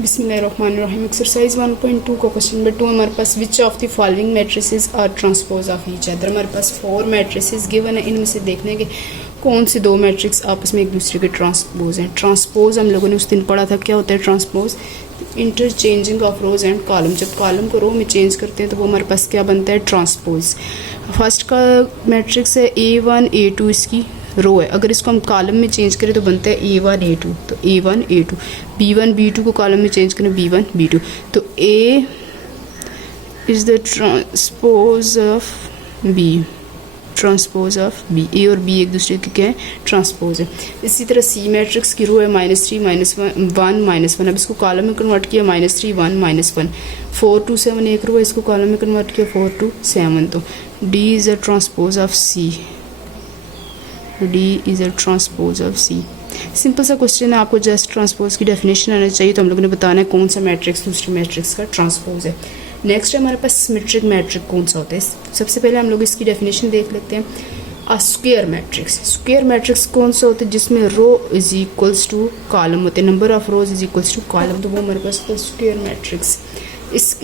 बिस्मिल्लाहिर्रहमानिर्रहीम। एक्सरसाइज 1.2 का question number 2 हमारे पास which of the following matrices are transpose of each other. हमारे पास 4 मैट्रिसेस गिवन है, इनमें से देखने के कौन से 2 मैट्रिक्स आपस में एक दूसरे के ट्रांसपोज हैं। ट्रांसपोज हम लोगों ने उस दिन पढ़ा था, क्या होता है transpose? Interchanging of rose and column. जब कॉलम को रो में चेंज करते हैं तो वो हमारे पास क्या बनता है? ट्रांसपोज। फर्स्ट का मैट्रिक्स है A1 A2, इसकी रो है। अगर इसको हम कॉलम में चेंज करें तो बनता है A1 A2, तो A1 A2। B1 B2 को कॉलम में चेंज करें B1 B2, तो A is the transpose of B, transpose of B। A और B एक दूसरे के क्या है? ट्रांसपोज है। इसी तरह C मैट्रिक्स की रो है -3 -1 -1। अब इसको कॉलम में कन्वर्ट किया -3 1 -1। 4 2 7 एक रो है, इसको कॉलम में कन्वर्ट किया 4 2 7, तो D is a transpose of C। D is a transpose of C। Simple सा क्वेश्चन है, आपको जस्ट ट्रांसपोज की डेफिनेशन आना चाहिए, तो हम लोगों ने बताना है कौन सा मैट्रिक्स दूसरे मैट्रिक्स का ट्रांसपोज है। नेक्स्ट है हमारे पास सिमेट्रिक मैट्रिक कौन सा होता है। सबसे पहले हम लोग इसकी डेफिनेशन देख लेते हैं। A square matrix, square matrix कौन सा होता है? जिसमें row is equals to column होते हैं, number of rows is equals to column, तो वो हमारे पास होता है square matrix.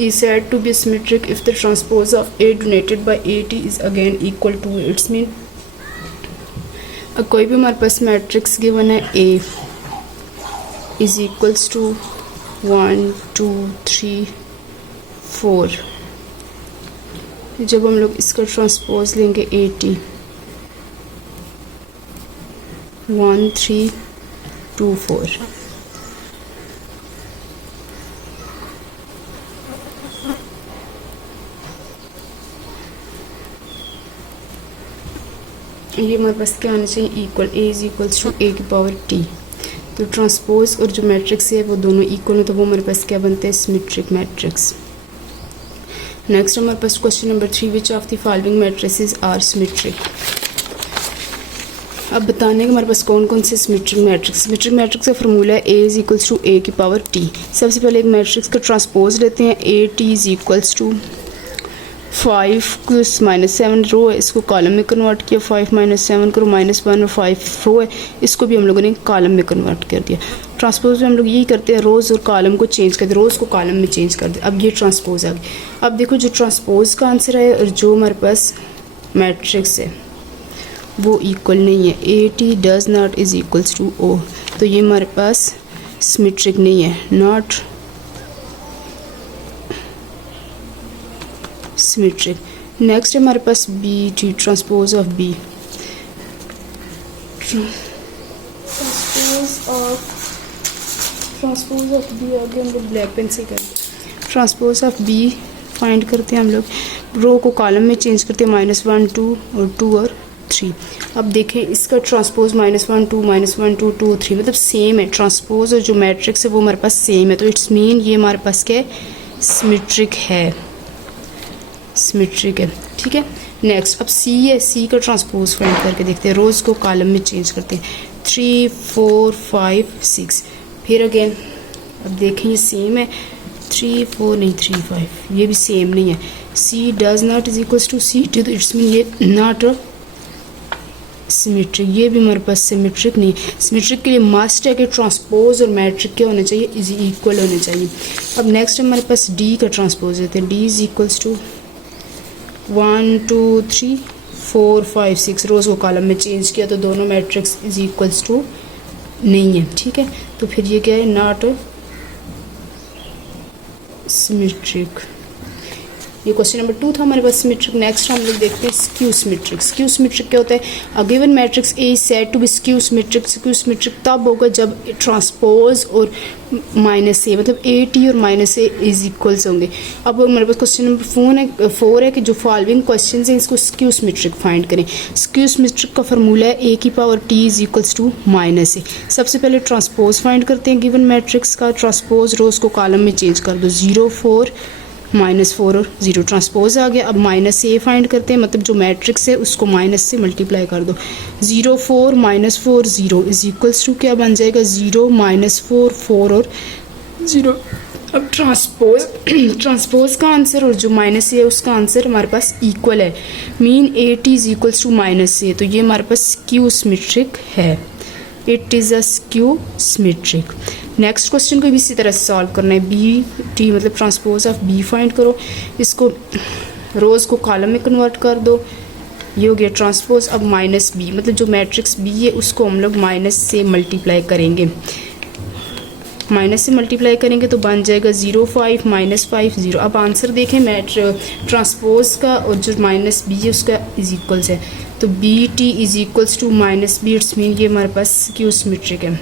is said to be symmetric if the transpose of A denoted by AT is again equal to its mean। कोई भी हमारे पास मैट्रिक्स गिवन है A इज इक्वल्स टू 1 2 3 4, जब हम लोग इसका ट्रांसपोज लेंगे AT 1 3 2 4, ये हमारे पास क्या आना चाहिए? Equal. A is equals to A की पावर T, तो ट्रांसपोज और जो मैट्रिक्स है वो दोनों इक्वल है, तो वो हमारे पास क्या बनते हैं? Symmetric matrix. नेक्स्ट हमारे पास question number 3, which of the following matrices are symmetric. अब बताने के हमारे पास कौन कौन से सिमेट्रिक मैट्रिक्स का फॉर्मूला है A is equals to A की पावर T। सबसे पहले एक मैट्रिक्स का ट्रांसपोज लेते हैं, AT इज इक्वल्स टू 5 -7 रो है, इसको कॉलम में कन्वर्ट किया, 5 -7 करो -1 और 5 रो है, इसको भी हम लोगों ने कॉलम में कन्वर्ट कर दिया। ट्रांसपोज में हम लोग यही करते हैं, रोज़ और कॉलम को चेंज कर दे, रोज़ को कॉलम में चेंज कर दे। अब ये ट्रांसपोज आ गया। अब देखो जो ट्रांसपोज का आंसर है और जो हमारे पास मैट्रिक्स है वो इक्वल नहीं है। AT does not is equals to O, तो ये हमारे पास सिमेट्रिक नहीं है, नॉट सिमेट्रिक। नेक्स्ट है हमारे पास BT, transpose of B। Transpose of B आगे हम लोग ब्लैक पेन से करेंगे। ट्रांसपोज ऑफ B फाइंड करते हैं हम लोग, रो को कॉलम में चेंज करते हैं, -1 2 और 2 और 3। अब देखें इसका ट्रांसपोज -1 2 -1 2 2 3 मतलब सेम है। ट्रांसपोज और जो मैट्रिक्स है वो हमारे पास सेम है, तो इट्स मीन ये हमारे पास क्या है? सिमेट्रिक है, सिमेट्रिक है। ठीक है। नेक्स्ट अब C है, C का ट्रांसपोज फाइंड करके देखते हैं, रोज़ को कॉलम में चेंज करते हैं, 3 4 5 6। फिर अगेन अब देखें ये सेम है, 3 4 नहीं 3 5, ये भी सेम नहीं है। C does not is equals to C2, तो इट्स मीन ये नॉट सिमेट्रिक, ये भी हमारे पास सिमेट्रिक नहीं। सिमेट्रिक के लिए मस्ट है कि ट्रांसपोज और मैट्रिक क्या होने चाहिए? इज इक्वल होने चाहिए। अब नेक्स्ट हमारे पास D का ट्रांसपोज देते हैं, D इज इक्वल्स टू 1 2 3 4 5 6, रोज़ को कॉलम में चेंज किया तो दोनों मैट्रिक्स इज इक्वल्स टू नहीं है। ठीक है, तो फिर ये क्या है? Not symmetric. ये क्वेश्चन नंबर 2 था हमारे पास सिमेट्रिक। नेक्स्ट हम लोग देखते हैं स्क्यू सिमेट्रिक। स्क्यू सिमेट्रिक क्या होता है? A given matrix A is said to be skew symmetric. Skew symmetric तब होगा जब ट्रांसपोज और -A मतलब AT और -A इज इक्वल्स होंगे। अब हमारे पास क्वेश्चन नंबर 4 है कि जो फॉलोइंग क्वेश्चन हैं इसको स्क्यू सिमेट्रिक फाइंड करें। स्क्यू सिमेट्रिक का फॉर्मूला है A की power T is equals to -A। सबसे पहले ट्रांसपोज फाइंड करते हैं गिवन मैट्रिक्स का। ट्रांसपोज रोज़ को कॉलम में चेंज कर दो, 0 4 -4 और 0 ट्रांसपोज आ गया। अब -A फाइंड करते हैं, मतलब जो मैट्रिक्स है उसको माइनस से मल्टीप्लाई कर दो, 0 4 -4 0 इज इक्वल्स टू क्या बन जाएगा? 0 -4 4 और 0। अब ट्रांसपोज का आंसर और जो -A है उसका आंसर हमारे पास इक्वल है, mean AT is equals to -A, तो ये हमारे पास स्क्यू सिमेट्रिक है। It is a skew symmetric. Next question को भी इसी तरह से सॉल्व करना है। बी टी मतलब ट्रांसपोज ऑफ बी फाइंड करो, इसको रोज़ को कॉलम में कन्वर्ट कर दो, ये हो गया ट्रांसपोज। अब माइनस बी मतलब जो मैट्रिक्स बी है उसको हम लोग माइनस से मल्टीप्लाई करेंगे, माइनस से मल्टीप्लाई करेंगे तो बन जाएगा 0 5 -5 0। अब आंसर देखें ट्रांसपोज का और जो माइनस बी है उसका इज इक्वल्स है, तो B T is equals to minus B, it's mean ये हमारे पास स्क्यू सिमेट्रिक है।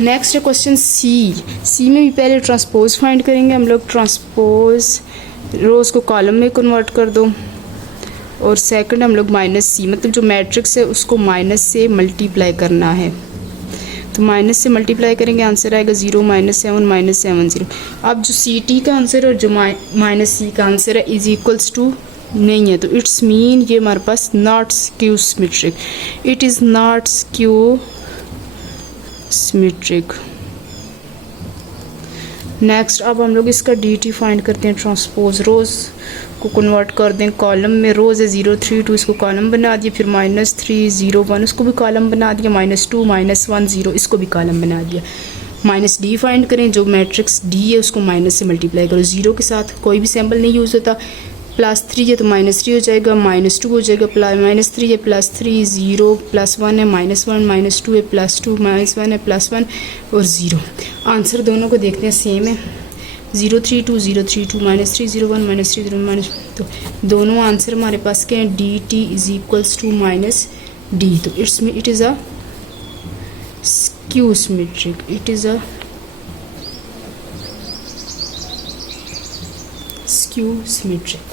नेक्स्ट है क्वेश्चन सी। सी में भी पहले ट्रांसपोज फाइंड करेंगे हम लोग, ट्रांसपोज रोज को कॉलम में कन्वर्ट कर दो, और सेकंड हम लोग माइनस सी मतलब जो मैट्रिक्स है उसको माइनस से मल्टीप्लाई करना है, तो माइनस से मल्टीप्लाई करेंगे आंसर आएगा 0 -7 -7 0। अब जो सी टी का आंसर और जो माइनस सी का आंसर है इज इक्वल्स टू नहीं है, तो इट्स मीन ये हमारे पास not skew symmetric, it is not skew symmetric. Next अब हम लोग इसका डी टी फाइंड करते हैं। ट्रांसपोज रोज़ को कन्वर्ट कर दें कॉलम में, रोज़ है 0 3 2 इसको कॉलम बना दिया, फिर -3 0 1 उसको भी कॉलम बना दिया, -2 -1 0 इसको भी कॉलम बना दिया। माइनस डी फाइंड करें, जो मैट्रिक्स डी है उसको माइनस से मल्टीप्लाई करो, 0 के साथ कोई भी सैम्बल नहीं यूज़ होता, +3 है तो -3 हो जाएगा, -2 हो जाएगा, -3 है +3 0 +1 है -1 -2 है +2 -1 है +1 और 0। आंसर दोनों को देखते हैं सेम है, 0 3 2 0 3 2 -3 0 1 -3 0 1 तो दोनों आंसर हमारे पास क्या है, D T is equals to minus D, तो it is a skew symmetric, it is a skew symmetric.